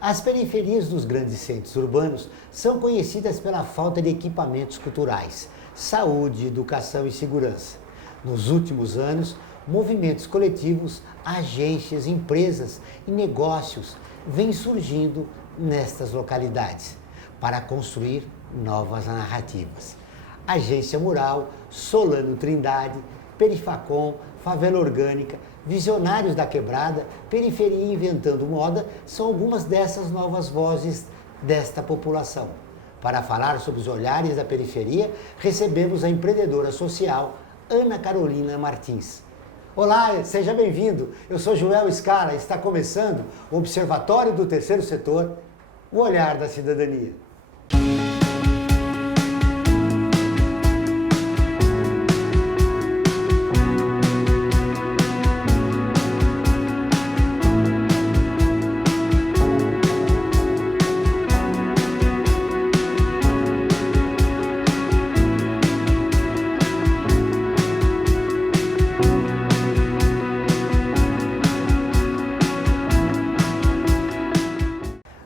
As periferias dos grandes centros urbanos são conhecidas pela falta de equipamentos culturais, saúde, educação e segurança. Nos últimos anos, movimentos coletivos, agências, empresas e negócios vêm surgindo nestas localidades para construir novas narrativas. Agência Mural, Solano Trindade, Perifacom, Favela Orgânica, Visionários da Quebrada, Periferia Inventando Moda são algumas dessas novas vozes desta população. Para falar sobre os olhares da periferia, recebemos a empreendedora social Ana Carolina Martins. Olá, seja bem-vindo. Eu sou Joel Scala, está começando o Observatório do Terceiro Setor, o olhar da cidadania.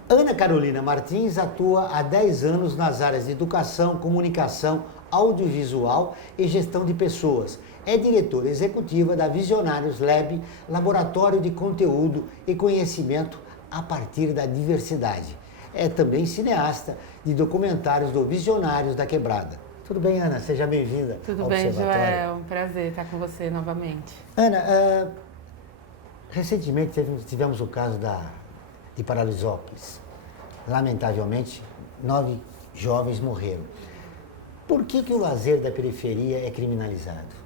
Ana Carolina Martins atua há 10 anos nas áreas de educação, comunicação, audiovisual e gestão de pessoas. É diretora executiva da Visionários Lab, laboratório de conteúdo e conhecimento a partir da diversidade. É também cineasta de documentários do Visionários da Quebrada. Tudo bem, Ana? Seja bem-vinda. Tudo bem, Joel. Um prazer estar com você novamente. Ana, recentemente tivemos o caso de Paralisópolis. Lamentavelmente, 9 jovens morreram. Por que o lazer da periferia é criminalizado?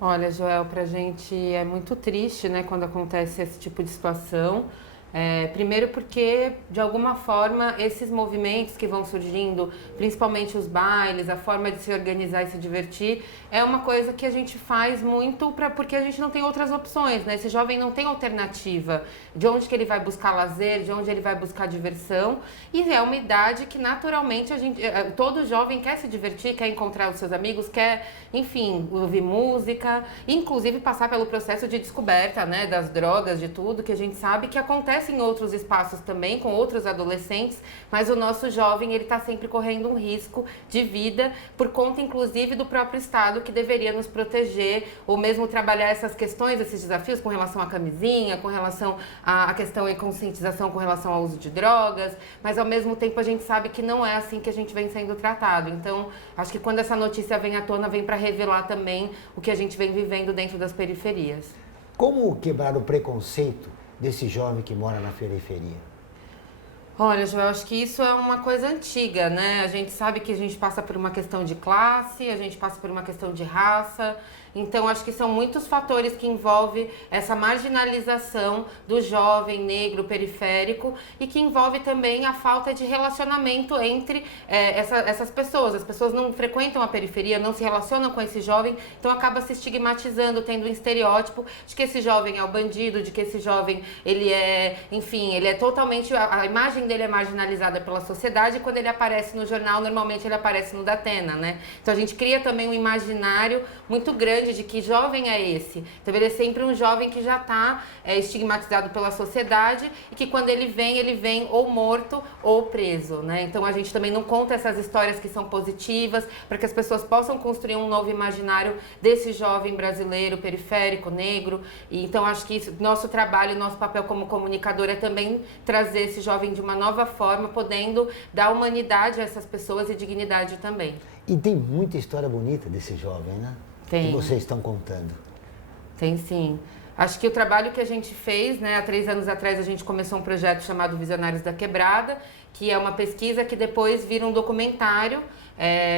Olha, Joel, pra gente é muito triste, né, quando acontece esse tipo de situação. Primeiro porque, de alguma forma, esses movimentos que vão surgindo, principalmente os bailes, a forma de se organizar e se divertir, é uma coisa que a gente faz muito porque a gente não tem outras opções, né? Esse jovem não tem alternativa de onde que ele vai buscar lazer, de onde ele vai buscar diversão, e é uma idade que naturalmente todo jovem quer se divertir, quer encontrar os seus amigos, quer, enfim, ouvir música, inclusive passar pelo processo de descoberta, né, das drogas, de tudo, que a gente sabe que acontece em outros espaços também, com outros adolescentes, mas o nosso jovem, ele está sempre correndo um risco de vida, por conta, inclusive, do próprio Estado, que deveria nos proteger, ou mesmo trabalhar essas questões, esses desafios com relação à camisinha, com relação à questão e conscientização com relação ao uso de drogas, mas ao mesmo tempo a gente sabe que não é assim que a gente vem sendo tratado. Então, acho que quando essa notícia vem à tona, vem para revelar também o que a gente vem vivendo dentro das periferias. Como quebrar o preconceito desse jovem que mora na periferia? Olha, Joel, acho que isso é uma coisa antiga, né? A gente sabe que a gente passa por uma questão de classe, a gente passa por uma questão de raça. Então, acho que são muitos fatores que envolvem essa marginalização do jovem negro periférico e que envolve também a falta de relacionamento entre essas pessoas. As pessoas não frequentam a periferia, não se relacionam com esse jovem, então acaba se estigmatizando, tendo um estereótipo de que esse jovem é o bandido, de que esse jovem, ele é, enfim, ele é totalmente, a imagem dele é marginalizada pela sociedade, e quando ele aparece no jornal, normalmente ele aparece no Datena, né? Então, a gente cria também um imaginário muito grande de que jovem é esse. Então, ele é sempre um jovem que já está estigmatizado pela sociedade e que quando ele vem ou morto ou preso, né? Então, a gente também não conta essas histórias que são positivas para que as pessoas possam construir um novo imaginário desse jovem brasileiro, periférico, negro. E, então, acho que nosso trabalho, nosso papel como comunicador é também trazer esse jovem de uma nova forma, podendo dar humanidade a essas pessoas e dignidade também. E tem muita história bonita desse jovem, né? Tem. Que vocês estão contando. Tem sim. Acho que o trabalho que a gente fez, né, há 3 anos atrás a gente começou um projeto chamado Visionários da Quebrada, que é uma pesquisa que depois vira um documentário,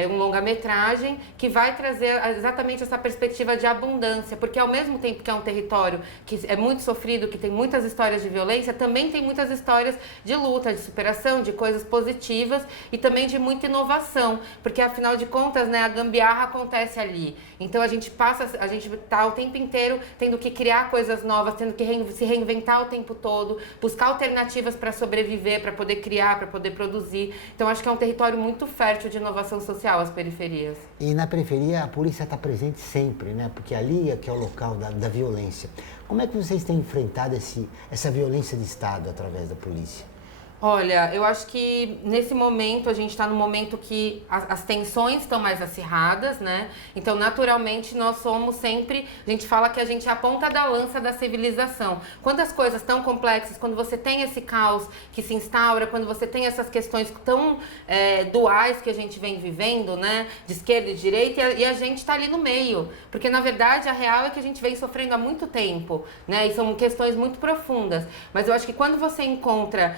um longa-metragem, que vai trazer exatamente essa perspectiva de abundância, porque ao mesmo tempo que é um território que é muito sofrido, que tem muitas histórias de violência, também tem muitas histórias de luta, de superação, de coisas positivas e também de muita inovação, porque afinal de contas, né, a gambiarra acontece ali. Então a gente tá o tempo inteiro tendo que criar coisas novas, tendo que se reinventar o tempo todo, buscar alternativas para sobreviver, para poder criar, para poder produzir. Então acho que é um território muito fértil de inovação social, as periferias. E na periferia a polícia está presente sempre, né? Porque ali é que é o local da violência. Como é que vocês têm enfrentado essa violência de Estado através da polícia? Olha, eu acho que nesse momento a gente está no momento que as tensões estão mais acirradas, né? Então, naturalmente, nós somos sempre... A gente fala que a gente é a ponta da lança da civilização. Quando as coisas estão complexas, quando você tem esse caos que se instaura, quando você tem essas questões tão duais que a gente vem vivendo, né? De esquerda e de direita, e a gente está ali no meio. Porque, na verdade, a real é que a gente vem sofrendo há muito tempo, né? E são questões muito profundas. Mas eu acho que quando você encontra...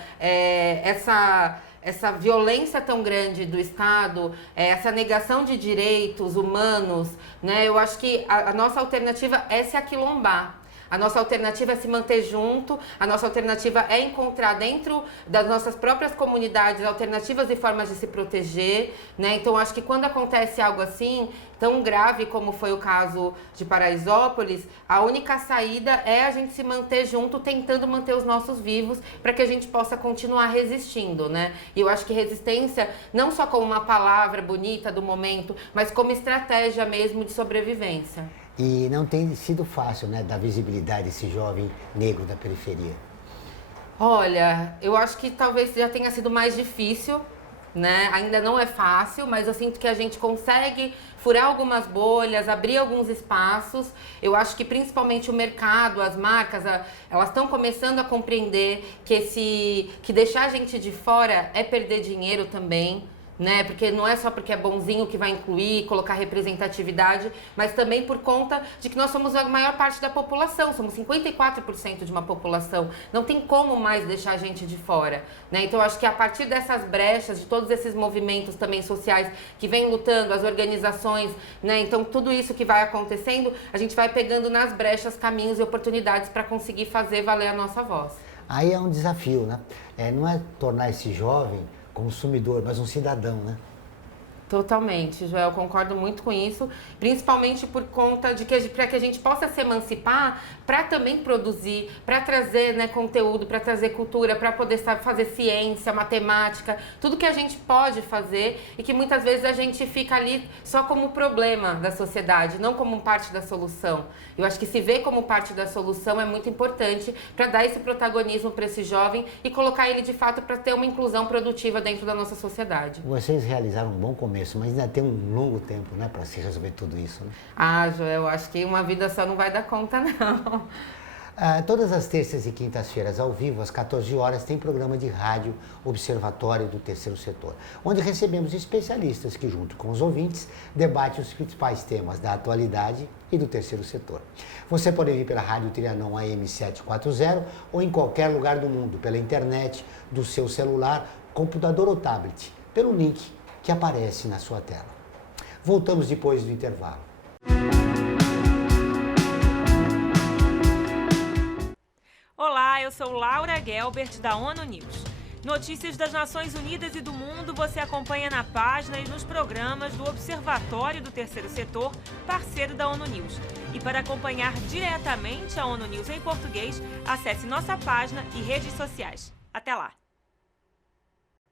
essa violência tão grande do Estado, essa negação de direitos humanos, né? Eu acho que a nossa alternativa é se aquilombar. A nossa alternativa é se manter junto, a nossa alternativa é encontrar dentro das nossas próprias comunidades alternativas e formas de se proteger, né? Então, acho que quando acontece algo assim, tão grave como foi o caso de Paraisópolis, a única saída é a gente se manter junto, tentando manter os nossos vivos, para que a gente possa continuar resistindo, né? E eu acho que resistência, não só como uma palavra bonita do momento, mas como estratégia mesmo de sobrevivência. E não tem sido fácil, né, dar visibilidade a esse jovem negro da periferia. Olha, eu acho que talvez já tenha sido mais difícil, né? Ainda não é fácil, mas eu sinto que a gente consegue furar algumas bolhas, abrir alguns espaços. Eu acho que principalmente o mercado, as marcas, elas estão começando a compreender que deixar a gente de fora é perder dinheiro também. Né? Porque não é só porque é bonzinho que vai incluir, colocar representatividade, mas também por conta de que nós somos a maior parte da população, somos 54% de uma população, não tem como mais deixar a gente de fora, né? Então eu acho que a partir dessas brechas, de todos esses movimentos também sociais que vêm lutando, as organizações, né? Então tudo isso que vai acontecendo, a gente vai pegando nas brechas caminhos e oportunidades para conseguir fazer valer a nossa voz. Aí é um desafio, né? Não é tornar esse jovem consumidor, mas um cidadão, né? Totalmente, Joel, concordo muito com isso, principalmente por conta de que para que a gente possa se emancipar, para também produzir, para trazer, né, conteúdo, para trazer cultura, para poder fazer ciência, matemática, tudo que a gente pode fazer e que muitas vezes a gente fica ali só como problema da sociedade, não como parte da solução. Eu acho que se ver como parte da solução é muito importante para dar esse protagonismo para esse jovem e colocar ele de fato para ter uma inclusão produtiva dentro da nossa sociedade. Vocês realizaram um bom começo, mas ainda tem um longo tempo, né, para se resolver tudo isso, né? Ah, Joel, acho que uma vida só não vai dar conta, não. Todas as terças e quintas-feiras, ao vivo, às 14 horas, tem programa de rádio Observatório do Terceiro Setor, onde recebemos especialistas que, junto com os ouvintes, debatem os principais temas da atualidade e do terceiro setor. Você pode vir pela Rádio Trianon AM 740 ou em qualquer lugar do mundo, pela internet, do seu celular, computador ou tablet, pelo link que aparece na sua tela. Voltamos depois do intervalo. Olá, eu sou Laura Gelbert, da ONU News. Notícias das Nações Unidas e do mundo você acompanha na página e nos programas do Observatório do Terceiro Setor, parceiro da ONU News. E para acompanhar diretamente a ONU News em português, acesse nossa página e redes sociais. Até lá!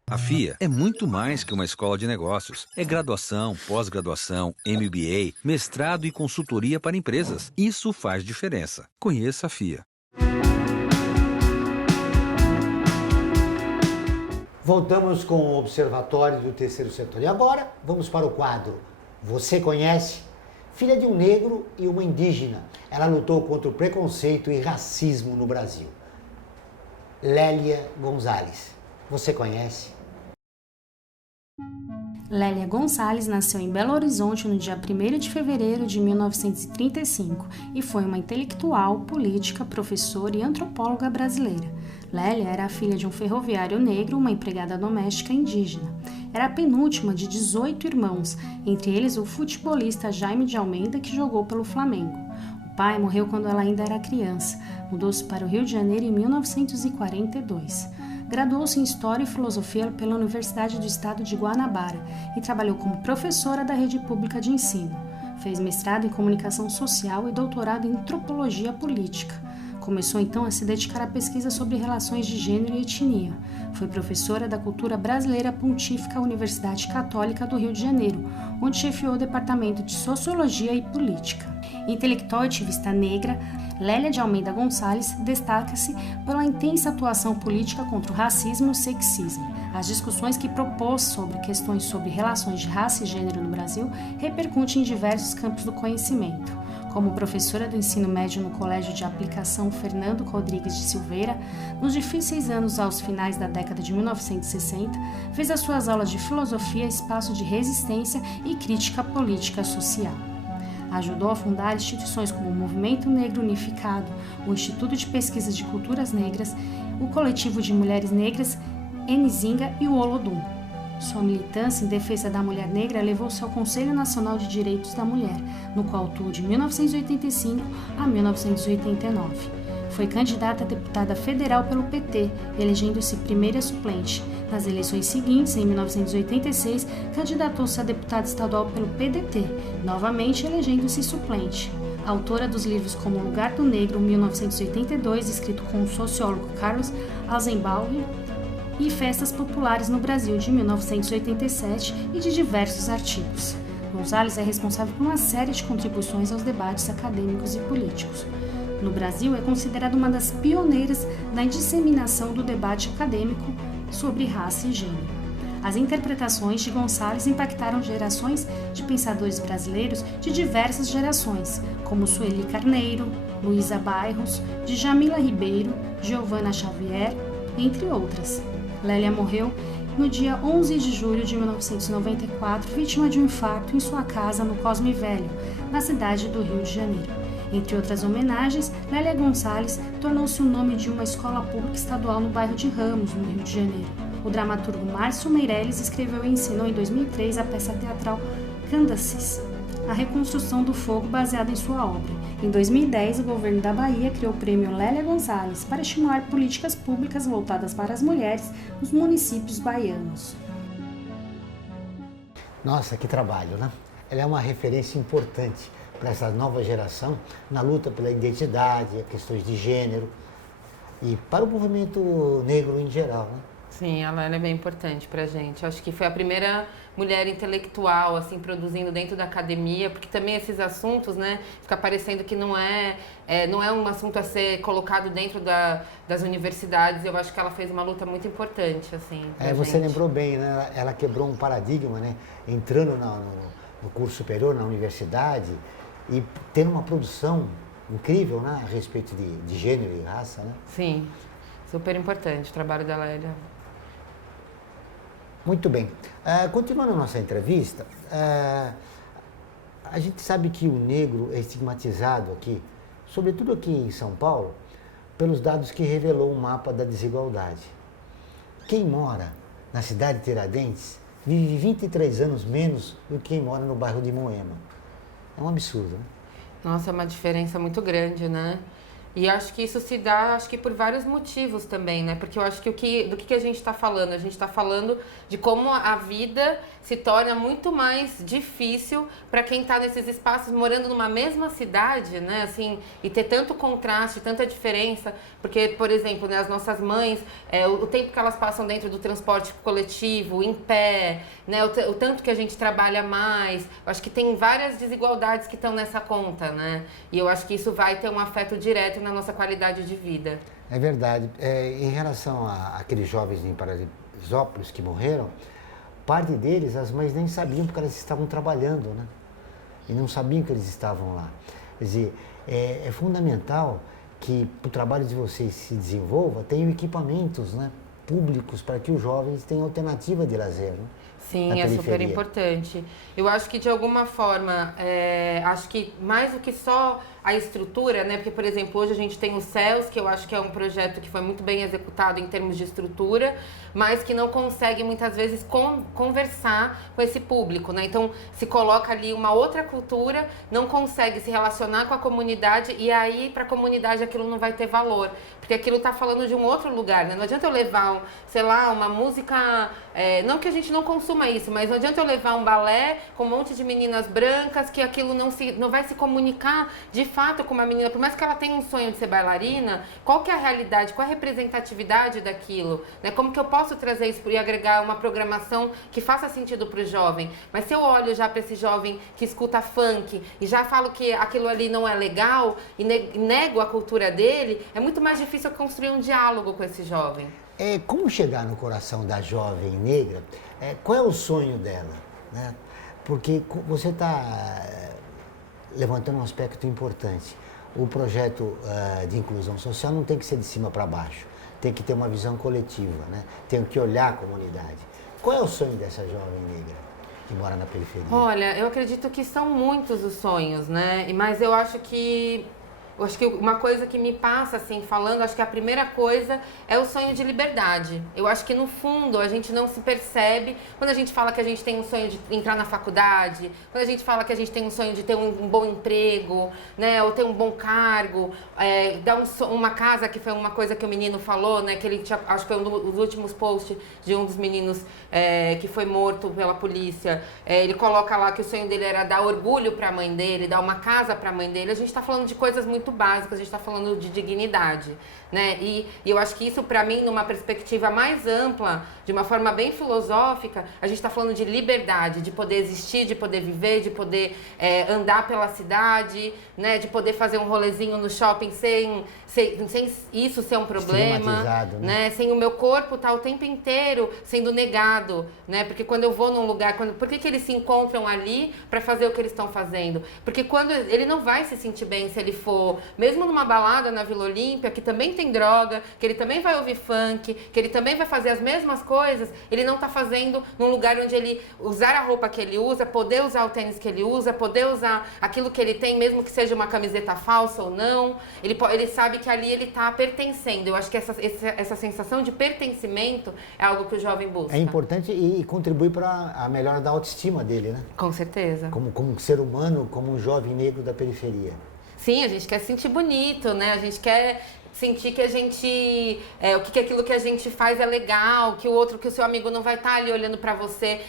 A FIA é muito mais que uma escola de negócios. É graduação, pós-graduação, MBA, mestrado e consultoria para empresas. Isso faz diferença. Conheça a FIA. Voltamos com o Observatório do Terceiro Setor. E agora, vamos para o quadro Você Conhece? Filha de um negro e uma indígena, ela lutou contra o preconceito e racismo no Brasil. Lélia Gonzalez. Você conhece? Lélia Gonzalez nasceu em Belo Horizonte no dia 1º de fevereiro de 1935 e foi uma intelectual, política, professora e antropóloga brasileira. Lélia era a filha de um ferroviário negro, uma empregada doméstica indígena. Era a penúltima de 18 irmãos, entre eles o futebolista Jaime de Almeida, que jogou pelo Flamengo. O pai morreu quando ela ainda era criança. Mudou-se para o Rio de Janeiro em 1942. Graduou-se em História e Filosofia pela Universidade do Estado de Guanabara e trabalhou como professora da rede pública de ensino. Fez mestrado em Comunicação Social e doutorado em Antropologia Política. Começou então a se dedicar à pesquisa sobre relações de gênero e etnia. Foi professora da Cultura Brasileira Pontífica Universidade Católica do Rio de Janeiro, onde chefiou o Departamento de Sociologia e Política. Intelectual e ativista negra, Lélia de Almeida Gonçalves destaca-se pela intensa atuação política contra o racismo e o sexismo. As discussões que propôs sobre questões sobre relações de raça e gênero no Brasil repercutem em diversos campos do conhecimento. Como professora do ensino médio no Colégio de Aplicação Fernando Rodrigues de Silveira, nos difíceis anos aos finais da década de 1960, fez as suas aulas de filosofia espaço de resistência e crítica política social. Ajudou a fundar instituições como o Movimento Negro Unificado, o Instituto de Pesquisas de Culturas Negras, o Coletivo de Mulheres Negras, Nzinga e o Olodum. Sua militância em defesa da mulher negra levou-se ao Conselho Nacional de Direitos da Mulher, no qual atuou de 1985 a 1989. Foi candidata a deputada federal pelo PT, elegendo-se primeira suplente. Nas eleições seguintes, em 1986, candidatou-se a deputada estadual pelo PDT, novamente elegendo-se suplente. Autora dos livros como Lugar do Negro, 1982, escrito com o sociólogo Carlos Alzenbauer, e Festas Populares no Brasil, de 1987, e de diversos artigos. Gonçalves é responsável por uma série de contribuições aos debates acadêmicos e políticos. No Brasil, é considerada uma das pioneiras na disseminação do debate acadêmico sobre raça e gênero. As interpretações de Gonçalves impactaram gerações de pensadores brasileiros de diversas gerações, como Sueli Carneiro, Luísa Bairros, Djamila Ribeiro, Giovana Xavier, entre outras. Lélia morreu no dia 11 de julho de 1994, vítima de um infarto em sua casa no Cosme Velho, na cidade do Rio de Janeiro. Entre outras homenagens, Lélia Gonçalves tornou-se o nome de uma escola pública estadual no bairro de Ramos, no Rio de Janeiro. O dramaturgo Márcio Meirelles escreveu e ensinou em 2003 a peça teatral Candaces, a reconstrução do fogo baseada em sua obra. Em 2010, o governo da Bahia criou o prêmio Lélia Gonçalves para estimular políticas públicas voltadas para as mulheres nos municípios baianos. Nossa, que trabalho, né? Ela é uma referência importante para essa nova geração na luta pela identidade, questões de gênero e para o movimento negro em geral, né? Sim, ela é bem importante pra gente. Acho que foi a primeira mulher intelectual, assim, produzindo dentro da academia, porque também esses assuntos, né, fica parecendo que não é um assunto a ser colocado dentro das universidades. Eu acho que ela fez uma luta muito importante, assim, pra Você gente. lembrou bem, né? Ela quebrou um paradigma, né? Entrando no curso superior, na universidade, e tendo uma produção incrível, né? A respeito de gênero e raça, né? Sim, super importante o trabalho da Lélia. Muito bem. Continuando a nossa entrevista, a gente sabe que o negro é estigmatizado aqui, sobretudo aqui em São Paulo, pelos dados que revelou o mapa da desigualdade. Quem mora na cidade de Tiradentes vive 23 anos menos do que quem mora no bairro de Moema. É um absurdo, né? Nossa, é uma diferença muito grande, né? E acho que isso se dá, acho que por vários motivos também, né? Porque eu acho que do que a gente está falando? A gente está falando de como a vida se torna muito mais difícil para quem está nesses espaços, morando numa mesma cidade, né? Assim, e ter tanto contraste, tanta diferença. Porque, por exemplo, né, as nossas mães, o tempo que elas passam dentro do transporte coletivo, em pé, né? O tanto que a gente trabalha mais. Eu acho que tem várias desigualdades que estão nessa conta, né? E eu acho que isso vai ter um afeto direto na nossa qualidade de vida. É verdade. Em relação àqueles jovens em Paraisópolis que morreram, parte deles, as mães nem sabiam porque elas estavam trabalhando, né? E não sabiam que eles estavam lá. Quer dizer, é fundamental que o trabalho de vocês se desenvolva, tenham equipamentos, né, públicos para que os jovens tenham alternativa de lazer, né? Sim, é super importante. Eu acho que de alguma forma, acho que mais do que só a estrutura, né? Porque, por exemplo, hoje a gente tem o CELS, que eu acho que é um projeto que foi muito bem executado em termos de estrutura, mas que não consegue muitas vezes conversar com esse público, né? Então, se coloca ali uma outra cultura, não consegue se relacionar com a comunidade e aí para a comunidade aquilo não vai ter valor, porque aquilo está falando de um outro lugar, né? Não adianta eu levar, sei lá, uma música, não que a gente não consuma assuma isso, mas não adianta eu levar um balé com um monte de meninas brancas que aquilo não vai se comunicar de fato com uma menina, por mais que ela tenha um sonho de ser bailarina, qual que é a realidade, qual é a representatividade daquilo, né? Como que eu posso trazer isso e agregar uma programação que faça sentido para o jovem? Mas se eu olho já para esse jovem que escuta funk e já falo que aquilo ali não é legal e nego a cultura dele, é muito mais difícil eu construir um diálogo com esse jovem. Como chegar no coração da jovem negra? Qual é o sonho dela? Né? Porque você está levantando um aspecto importante. O projeto de inclusão social não tem que ser de cima para baixo. Tem que ter uma visão coletiva, né? Tem que olhar a comunidade. Qual é o sonho dessa jovem negra que mora na periferia? Olha, eu acredito que são muitos os sonhos, né? Mas eu acho que uma coisa que me passa, assim, falando, acho que a primeira coisa é o sonho de liberdade. Eu acho que, no fundo, a gente não se percebe quando a gente fala que a gente tem um sonho de entrar na faculdade, quando a gente fala que a gente tem um sonho de ter um bom emprego, né, ou ter um bom cargo, dar uma casa, que foi uma coisa que o menino falou, né, que ele tinha, acho que foi um dos últimos posts de um dos meninos que foi morto pela polícia. Ele coloca lá que o sonho dele era dar orgulho para a mãe dele, dar uma casa para a mãe dele. A gente está falando de coisas muito básicas, a gente está falando de dignidade, né? E eu acho que isso, para mim, numa perspectiva mais ampla, de uma forma bem filosófica, a gente está falando de liberdade, de poder existir, de poder viver, de poder andar pela cidade, né? De poder fazer um rolezinho no shopping sem isso ser um problema, né? Sem o meu corpo estar o tempo inteiro sendo negado, né? Porque quando eu vou num lugar, por que eles se encontram ali para fazer o que eles estão fazendo? Porque quando ele não vai se sentir bem se ele for, mesmo numa balada na Vila Olímpia, que também tem droga, que ele também vai ouvir funk, que ele também vai fazer as mesmas coisas, ele não está fazendo num lugar onde ele usar a roupa que ele usa, poder usar o tênis que ele usa, poder usar aquilo que ele tem, mesmo que seja uma camiseta falsa ou não. Ele sabe que ali ele está pertencendo. Eu acho que essa sensação de pertencimento é algo que o jovem busca. É importante e contribui para a melhora da autoestima dele, né? Com certeza. Como um ser humano, como um jovem negro da periferia. Sim, a gente quer se sentir bonito, né? A gente quer sentir que a gente, que aquilo que a gente faz é legal, que o seu amigo não vai estar ali olhando pra você,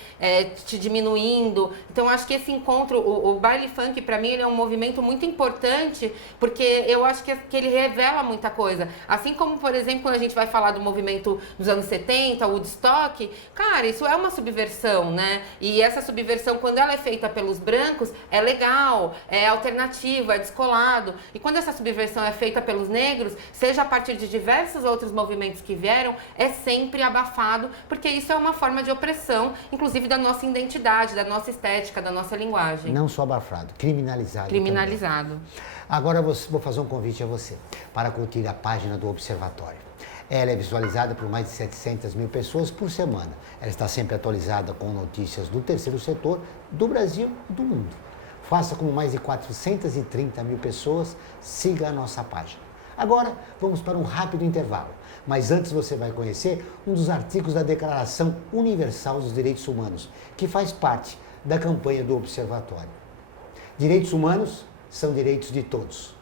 te diminuindo. Então, acho que esse encontro, o baile funk, pra mim, ele é um movimento muito importante, porque eu acho que ele revela muita coisa. Assim como, por exemplo, quando a gente vai falar do movimento dos anos 70, o Woodstock, cara, isso é uma subversão, né? E essa subversão, quando ela é feita pelos brancos, é legal, é alternativa, é descolado. E quando essa subversão é feita pelos negros, seja a partir de diversos outros movimentos que vieram, é sempre abafado, porque isso é uma forma de opressão, inclusive da nossa identidade, da nossa estética, da nossa linguagem. Não só abafado, criminalizado. Criminalizado. Também. Agora vou fazer um convite a você para curtir a página do Observatório. Ela é visualizada por mais de 700 mil pessoas por semana. Ela está sempre atualizada com notícias do terceiro setor, do Brasil e do mundo. Faça como mais de 430 mil pessoas, siga a nossa página. Agora, vamos para um rápido intervalo. Mas antes você vai conhecer um dos artigos da Declaração Universal dos Direitos Humanos, que faz parte da campanha do Observatório. Direitos humanos são direitos de todos.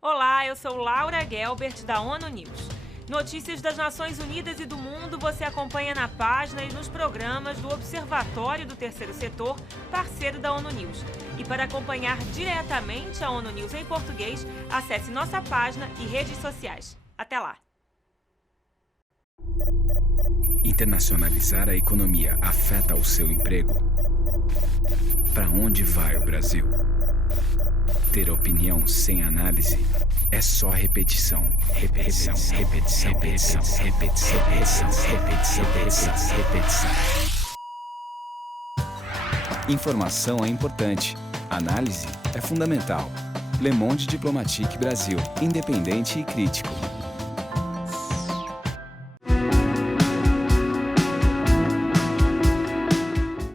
Olá, eu sou Laura Gelbert, da ONU News. Notícias das Nações Unidas e do mundo você acompanha na página e nos programas do Observatório do Terceiro Setor, parceiro da ONU News. E para acompanhar diretamente a ONU News em português, acesse nossa página e redes sociais. Até lá! Internacionalizar a economia afeta o seu emprego? Para onde vai o Brasil? Ter opinião sem análise é só repetição. Repetição, repetição, repetição, repetição, repetição, repetição, repetição, repetição. Informação é importante. Análise é fundamental. Le Monde Diplomatique Brasil, independente e crítico.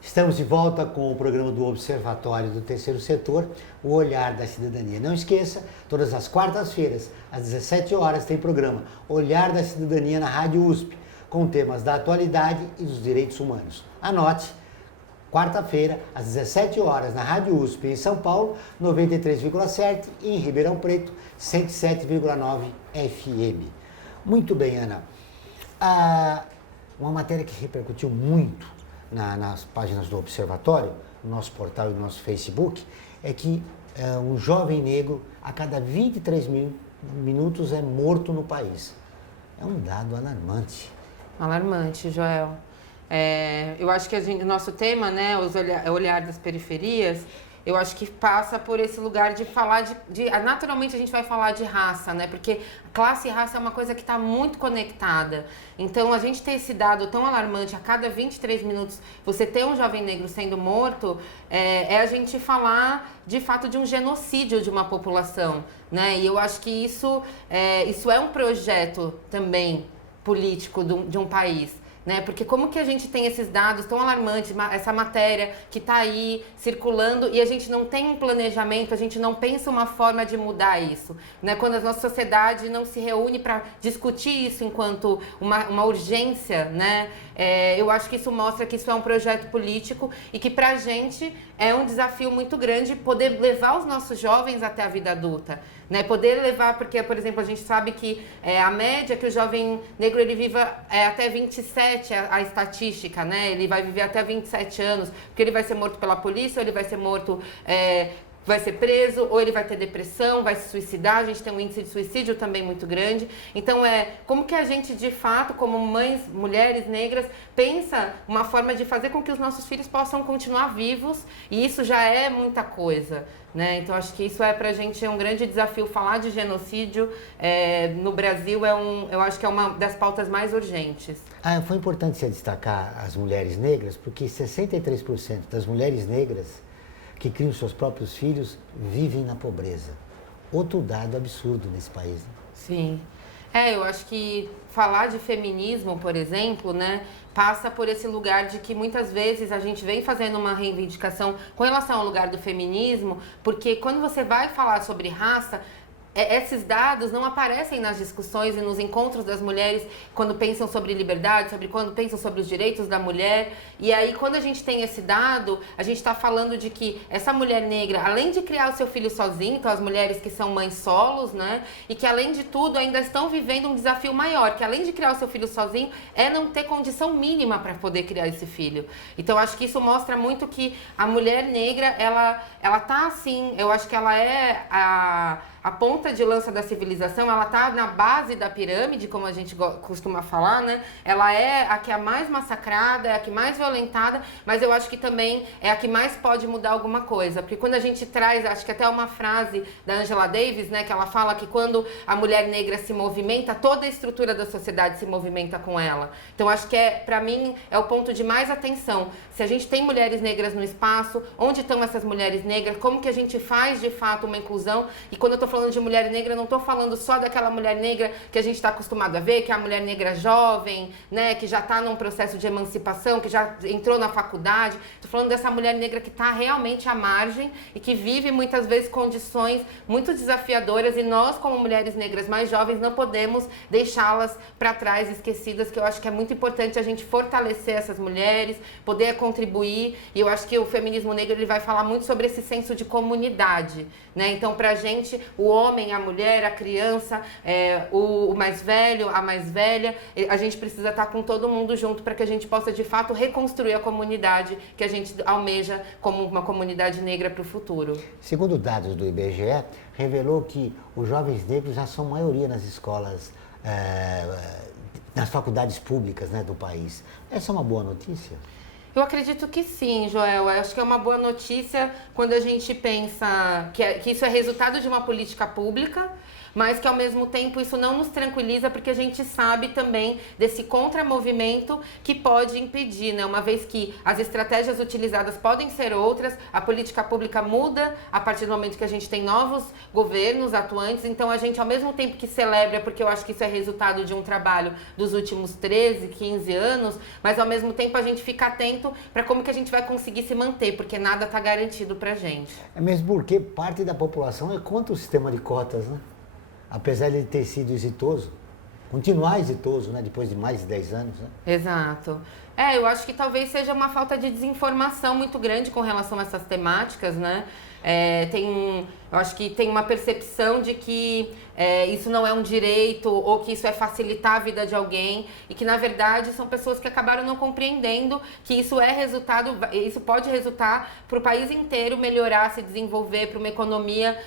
Estamos de volta com o programa do Observatório do Terceiro Setor, o Olhar da Cidadania. Não esqueça, todas as quartas-feiras, às 17 horas, tem programa Olhar da Cidadania na Rádio USP, com temas da atualidade e dos direitos humanos. Anote, quarta-feira, às 17 horas, na Rádio USP, em São Paulo, 93,7 e em Ribeirão Preto, 107,9 FM. Muito bem, Ana. Uma matéria que repercutiu muito nas páginas do Observatório, no nosso portal e no nosso Facebook, é que um jovem negro a cada 23 minutos é morto no país. É um dado alarmante. Alarmante, Joel. Eu acho que o nosso tema, né, o olhar das periferias, eu acho que passa por esse lugar de falar naturalmente a gente vai falar de raça, né? Porque classe e raça é uma coisa que está muito conectada. Então, a gente ter esse dado tão alarmante, a cada 23 minutos você ter um jovem negro sendo morto, a gente falar, de fato, de um genocídio de uma população, né? E eu acho que isso é um projeto também político de um país. Né? Porque como que a gente tem esses dados tão alarmantes, essa matéria que está aí circulando e a gente não tem um planejamento, a gente não pensa uma forma de mudar isso, né? Quando a nossa sociedade não se reúne para discutir isso enquanto uma urgência, né? Eu acho que isso mostra que isso é um projeto político e que pra gente é um desafio muito grande poder levar os nossos jovens até a vida adulta. Né, poder levar, porque, por exemplo, a gente sabe que a média que o jovem negro ele viva até 27, a estatística, né? Ele vai viver até 27 anos, porque ele vai ser morto pela polícia, ou ele vai ser morto, vai ser preso, ou ele vai ter depressão, vai se suicidar. A gente tem um índice de suicídio também muito grande. Então, como que a gente, de fato, como mães, mulheres negras, pensa uma forma de fazer com que os nossos filhos possam continuar vivos, e isso já é muita coisa. Né? Então, acho que isso pra gente um grande desafio. Falar de genocídio no Brasil eu acho que é uma das pautas mais urgentes. Foi importante você destacar as mulheres negras, porque 63% das mulheres negras que criam seus próprios filhos vivem na pobreza. Outro dado absurdo nesse país. Né? Sim. Eu acho que falar de feminismo, por exemplo, né, passa por esse lugar de que muitas vezes a gente vem fazendo uma reivindicação com relação ao lugar do feminismo, porque quando você vai falar sobre raça, esses dados não aparecem nas discussões e nos encontros das mulheres quando pensam sobre liberdade, quando pensam sobre os direitos da mulher. E aí, quando a gente tem esse dado, a gente está falando de que essa mulher negra, além de criar o seu filho sozinha, então as mulheres que são mães solos, né? E que, além de tudo, ainda estão vivendo um desafio maior, que além de criar o seu filho sozinho, não ter condição mínima para poder criar esse filho. Então, acho que isso mostra muito que a mulher negra, ela tá assim, eu acho que ela é a ponta de lança da civilização, ela tá na base da pirâmide, como a gente costuma falar, né? Ela é a que é mais massacrada, é a que mais violentada, mas eu acho que também é a que mais pode mudar alguma coisa. Porque quando a gente traz, acho que até uma frase da Angela Davis, né? Que ela fala que quando a mulher negra se movimenta, toda a estrutura da sociedade se movimenta com ela. Então, acho que pra mim, é o ponto de mais atenção. Se a gente tem mulheres negras no espaço, onde estão essas mulheres negras? Como que a gente faz, de fato, uma inclusão? E quando eu tô falando de mulher negra, eu não estou falando só daquela mulher negra que a gente está acostumado a ver, que é a mulher negra jovem, né, que já está num processo de emancipação, que já entrou na faculdade. Estou falando dessa mulher negra que está realmente à margem e que vive muitas vezes condições muito desafiadoras, e nós, como mulheres negras mais jovens, não podemos deixá-las para trás, esquecidas, que eu acho que é muito importante a gente fortalecer essas mulheres, poder contribuir. E eu acho que o feminismo negro ele vai falar muito sobre esse senso de comunidade, né? Então, pra gente, o homem, a mulher, a criança, o mais velho, a mais velha, a gente precisa estar com todo mundo junto para que a gente possa, de fato, reconstruir a comunidade que a gente almeja como uma comunidade negra para o futuro. Segundo dados do IBGE, revelou que os jovens negros já são maioria nas escolas, nas faculdades públicas, né, do país. Essa é uma boa notícia? Eu acredito que sim, Joel. Eu acho que é uma boa notícia quando a gente pensa que isso é resultado de uma política pública, mas que ao mesmo tempo isso não nos tranquiliza, porque a gente sabe também desse contramovimento que pode impedir, né? Uma vez que as estratégias utilizadas podem ser outras, a política pública muda a partir do momento que a gente tem novos governos atuantes, então a gente ao mesmo tempo que celebra, porque eu acho que isso é resultado de um trabalho dos últimos 13, 15 anos, mas ao mesmo tempo a gente fica atento para como que a gente vai conseguir se manter, porque nada está garantido pra gente. É mesmo porque parte da população é contra o sistema de cotas, né? Apesar de ele ter sido exitoso, continuar exitoso, né, depois de mais de 10 anos. Né? Exato. Eu acho que talvez seja uma falta de desinformação muito grande com relação a essas temáticas, né? Eu acho que tem uma percepção de que isso não é um direito ou que isso é facilitar a vida de alguém e que, na verdade, são pessoas que acabaram não compreendendo que isso é resultado, isso pode resultar para o país inteiro melhorar, se desenvolver, para uma economia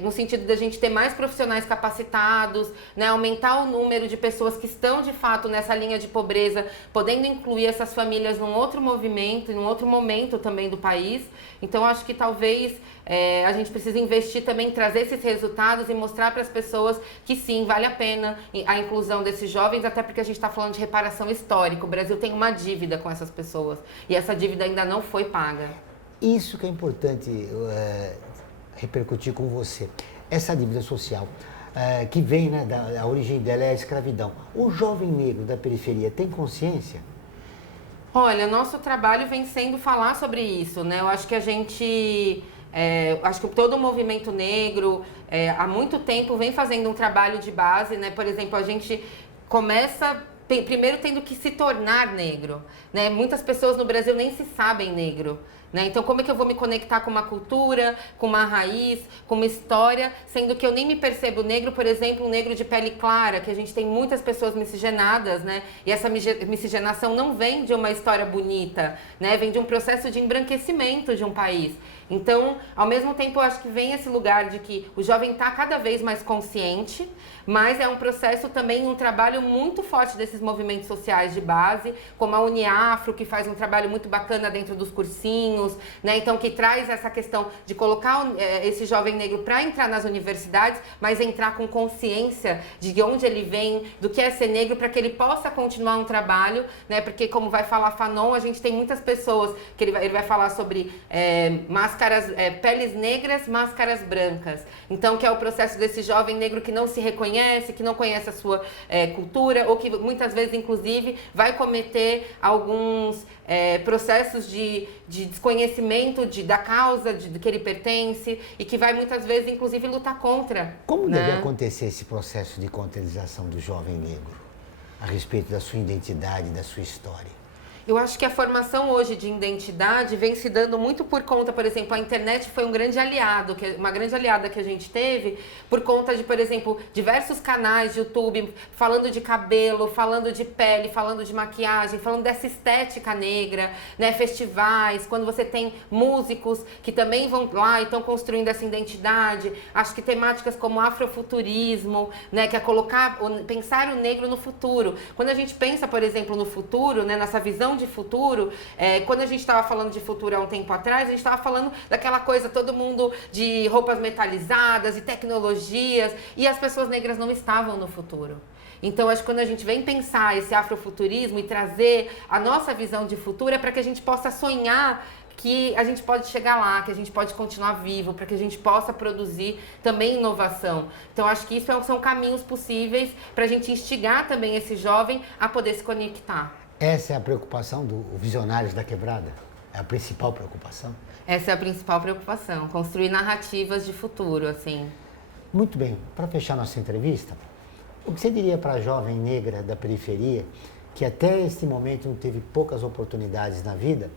no sentido da gente ter mais profissionais capacitados, né, aumentar o número de pessoas que estão, de fato, nessa linha de pobreza, podendo incluir essas famílias num outro movimento, num outro momento também do país. Então, acho que talvez a gente precisa investir também em trazer esses resultados e mostrar para as pessoas que sim, vale a pena a inclusão desses jovens, até porque a gente está falando de reparação histórica. O Brasil tem uma dívida com essas pessoas e essa dívida ainda não foi paga. Isso que é importante repercutir com você. Essa dívida social, que vem, né, a origem dela é a escravidão. O jovem negro da periferia tem consciência? Olha, nosso trabalho vem sendo falar sobre isso, né? Eu acho que a gente... acho que todo o movimento negro há muito tempo vem fazendo um trabalho de base, né? Por exemplo, a gente começa primeiro tendo que se tornar negro, né? Muitas pessoas no Brasil nem se sabem negro, né? Então, como é que eu vou me conectar com uma cultura, com uma raiz, com uma história, sendo que eu nem me percebo negro, por exemplo, um negro de pele clara, que a gente tem muitas pessoas miscigenadas, né? E essa miscigenação não vem de uma história bonita, né? Vem de um processo de embranquecimento de um país. Então, ao mesmo tempo, eu acho que vem esse lugar de que o jovem está cada vez mais consciente, mas é um processo também, um trabalho muito forte desses movimentos sociais de base, como a Uniafro, que faz um trabalho muito bacana dentro dos cursinhos, né? Então, que traz essa questão de colocar esse jovem negro para entrar nas universidades, mas entrar com consciência de onde ele vem, do que é ser negro, para que ele possa continuar um trabalho, né? Porque, como vai falar Fanon, a gente tem muitas pessoas que ele vai falar sobre peles negras, máscaras brancas. Então, que é o processo desse jovem negro que não se reconhece, que não conhece a sua cultura, ou que muitas vezes, inclusive, vai cometer alguns processos de desconhecimento da causa de que ele pertence e que vai muitas vezes, inclusive, lutar contra. Como né? deve acontecer esse processo de conscientização do jovem negro a respeito da sua identidade, da sua história? Eu acho que a formação hoje de identidade vem se dando muito por conta, por exemplo, a internet foi um grande aliado, uma grande aliada que a gente teve, por conta de, por exemplo, diversos canais de YouTube falando de cabelo, falando de pele, falando de maquiagem, falando dessa estética negra, né? Festivais, quando você tem músicos que também vão lá e estão construindo essa identidade. Acho que temáticas como afrofuturismo, né? Que é pensar o negro no futuro. Quando a gente pensa, por exemplo, no futuro, né? Nessa visão de futuro, quando a gente estava falando de futuro há um tempo atrás, a gente estava falando daquela coisa, todo mundo de roupas metalizadas e tecnologias, e as pessoas negras não estavam no futuro. Então, acho que quando a gente vem pensar esse afrofuturismo e trazer a nossa visão de futuro, é para que a gente possa sonhar que a gente pode chegar lá, que a gente pode continuar vivo, para que a gente possa produzir também inovação. Então, acho que isso são caminhos possíveis para a gente instigar também esse jovem a poder se conectar. Essa é a preocupação dos Visionários da Quebrada? É a principal preocupação? Essa é a principal preocupação, construir narrativas de futuro, assim. Muito bem, para fechar nossa entrevista, o que você diria para a jovem negra da periferia que até este momento não teve poucas oportunidades na vida,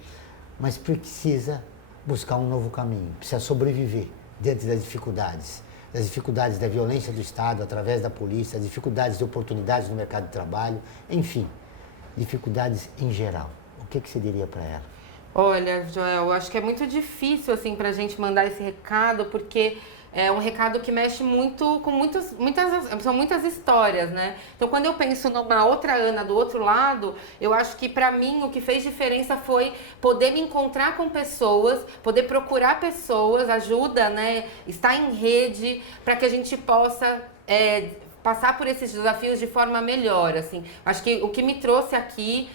mas precisa buscar um novo caminho, precisa sobreviver diante das dificuldades da violência do Estado através da polícia, as dificuldades de oportunidades no mercado de trabalho, enfim, dificuldades em geral. O que você diria para ela? Olha, Joel, eu acho que é muito difícil assim, para a gente mandar esse recado, porque é um recado que mexe muito com são muitas histórias, né? Então, quando eu penso numa outra Ana do outro lado, eu acho que para mim o que fez diferença foi poder me encontrar com pessoas, poder procurar pessoas, ajuda, né? Estar em rede para que a gente possa passar por esses desafios de forma melhor, assim. Acho que o que me trouxe aqui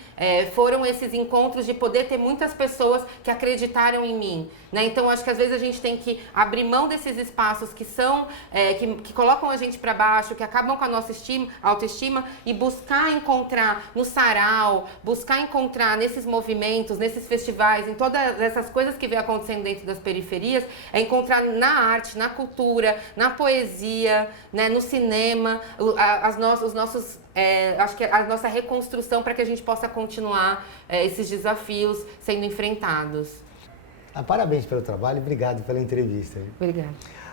foram esses encontros de poder ter muitas pessoas que acreditaram em mim, né? Então, acho que às vezes a gente tem que abrir mão desses espaços que são, que colocam a gente para baixo, que acabam com a nossa autoestima e buscar encontrar no sarau, buscar encontrar nesses movimentos, nesses festivais, em todas essas coisas que vem acontecendo dentro das periferias, encontrar na arte, na cultura, na poesia, né, no cinema, acho que a nossa reconstrução para que a gente possa continuar esses desafios sendo enfrentados. Parabéns pelo trabalho e obrigado pela entrevista. Obrigada.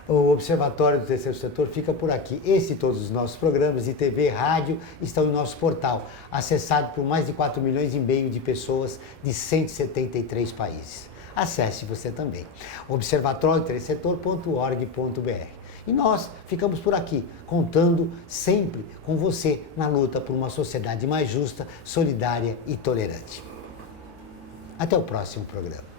O Observatório do Terceiro Setor fica por aqui. Esse e todos os nossos programas de TV e rádio estão em nosso portal, acessado por mais de 4,5 milhões de pessoas de 173 países. Acesse você também, observatórioterceirsetor.org.br. E nós ficamos por aqui, contando sempre com você na luta por uma sociedade mais justa, solidária e tolerante. Até o próximo programa.